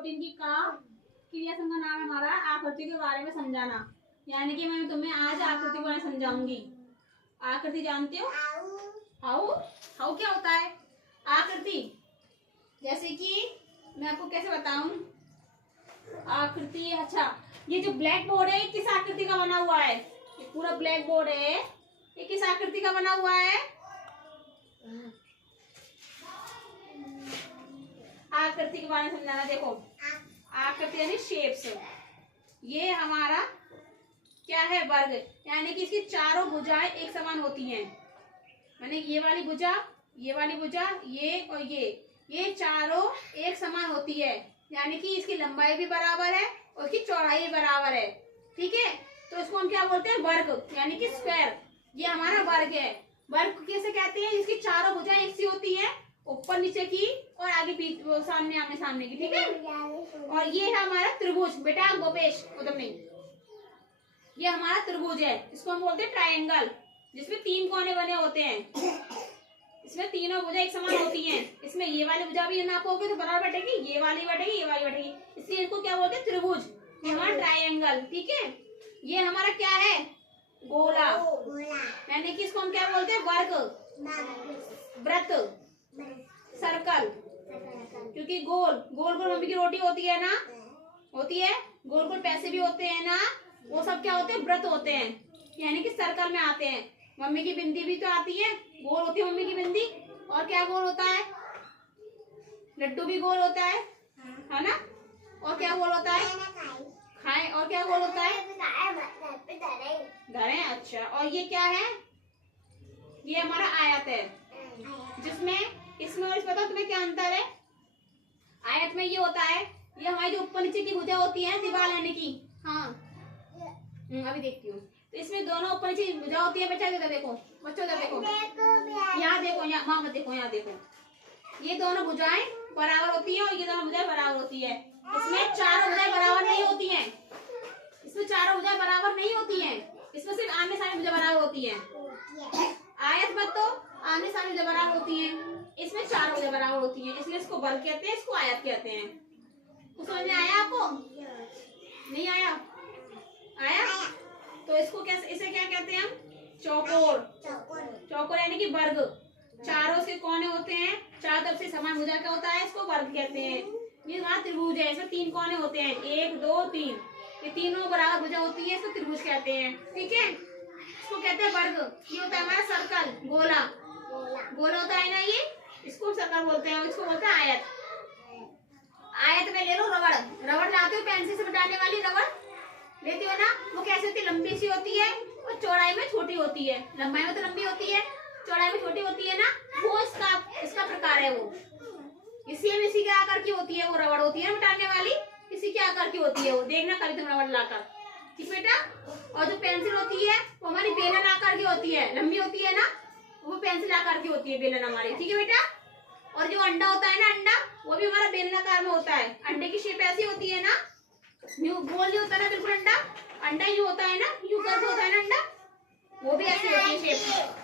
14 की का क्रियासम का नाम है हमारा आकृति के बारे में समझाना। यानी कि मैं तुम्हें आज आकृति के बारे में समझाऊंगी। आकृति जानते हो? हाउ हाउ क्या होता है आकृति? जैसे कि मैं आपको कैसे बताऊं आकृति। अच्छा, ये जो ब्लैक बोर्ड है किस आकृति का बना हुआ है? ये पूरा ब्लैक बोर्ड है, ये किस आकृति का बना हुआ है? आकृति के बारे में समझाना। देखो आकृति यानी शेप्स। ये हमारा क्या है? वर्ग। यानी कि इसकी चारों भुजाएं एक समान होती हैं। माने ये वाली भुजा, ये वाली भुजा, ये और ये चारों एक समान होती है। यानी कि इसकी लंबाई भी बराबर है और इसकी चौड़ाई भी बराबर है। ठीक है, तो इसको हम क्या बोलते हैं? वर्ग, यानी कि स्क्वायर। ये हमारा वर्ग है। वर्ग कैसे कहते हैं? इसकी चारों भुजाएं एक सी होती है, ऊपर नीचे की और आगे पीछे सामने आमने सामने की। ठीक है, और ये है हमारा त्रिभुज। बेटा गोपेश उधर नहीं, ये हमारा त्रिभुज है। इसको हम बोलते हैं ट्रायंगल, जिसमें 3 कोने बने होते हैं। इसमें तीनों भुजा एक समान होती हैं। इसमें ये वाली भुजा भी नापोगे तो बराबर बैठेगी, ये वाली बैठेगी, ये वाली बैठेगी, इसलिए इसको क्या बोलते हैं? त्रिभुज। ये हमारा ट्रायंगल। ठीक है, ये हमारा क्या है? गोला। यानी कि इसको हम क्या बोलते हैं? वर्ग, वृत्त, सर्कल। क्योंकि गोल गोल गोल मम्मी की रोटी होती है ना, होती है। गोल गोल पैसे भी होते हैं ना, वो सब क्या होते हैं? वृत्त होते हैं, यानी कि सर्कल में आते हैं। मम्मी की बिंदी भी तो आती है, गोल होती है मम्मी की बिंदी। और क्या गोल होता है? लड्डू भी गोल होता है ना? और क्या गोल होता है? खाए। और क्या गोल होता है? धरे। अच्छा, और ये क्या है? ये हमारा आयत है, जिसमें इसमें और इसमें बताओ तुम्हें क्या अंतर है? आयत में ये होता है, ये हमारी जो ऊपर नीचे की भुजा होती है दीवार यानी कि, हाँ अभी देखती हूँ। तो इसमें दोनों ऊपर नीचे भुजा होती है। बच्चा इधर देखो, बच्चों इधर देखो, यहाँ देखो, यहाँ माँ मत देखो, यहाँ देखो। ये दोनों भुजाएं बराबर होती है और ये दोनों भुजाएं बराबर होती है। इसमें चारों भुजाएं बराबर नहीं होती हैं। इसमें चारों भुजाएं बराबर नहीं होती हैं। इसमें सिर्फ आमने सामने भुजा बराबर होती है। आयत मत तो आमने सामने भुजा बराबर होती है, इसमें चारों भुजा बराबर होती है, इसलिए इसको वर्ग कहते हैं, इसको आयत कहते हैं। कुछ समझ में आया आपको? नहीं आया? आया? तो इसको कैसे, इसे क्या कहते हैं हम? चौकोर। चौकोर यानी कि वर्ग। चारों उसके कोने होते हैं, चारों तरफ से समान भुजा का होता है, इसको वर्ग कहते हैं। ये हमारा त्रिभुज है, इसमें 3 कोने होते हैं, 1 2 3। ये तीनों बराबर भुजा होती है, इसको त्रिभुज कहते हैं। ठीक है, इसको कहते हैं वर्ग। ये होता है हमारा सर्कल, गोला। गोला होता है ना ये, इसको सर्कल बोलते हैं। इसको बोलते हैं आयत। आयत में ले लो रबड़। रबड़ लाते हो पेंसिल से मिटाने वाली रबड़ लेती हो ना, वो कैसे होती है? लंबी सी होती है और चौड़ाई में छोटी होती है। लंबाई में तो लंबी होती है, चौड़ाई में छोटी होती है ना, वो इसका प्रकार है। वो इसी के आकार की होती है। वो रबड़ होती है मिटाने वाली, इसी के आकार की होती है। वो देखना कभी तुम रबड़ लाकर। ठीक बेटा? और जो पेंसिल होती है वो हमारी बेलन आकार की होती है, लंबी होती है ना, वो पेंसिल आकार की होती है बेलन हमारी। ठीक है बेटा? और जो अंडा होता है ना, अंडा, वो भी हमारा बेलन आकार में होता है। अंडे की शेप ऐसी होती है ना, यूं गोल नहीं होता ना बिल्कुल। अंडा यूं होता है ना, यूं करके होता है ना अंडा, वो भी ऐसी होती है शेप।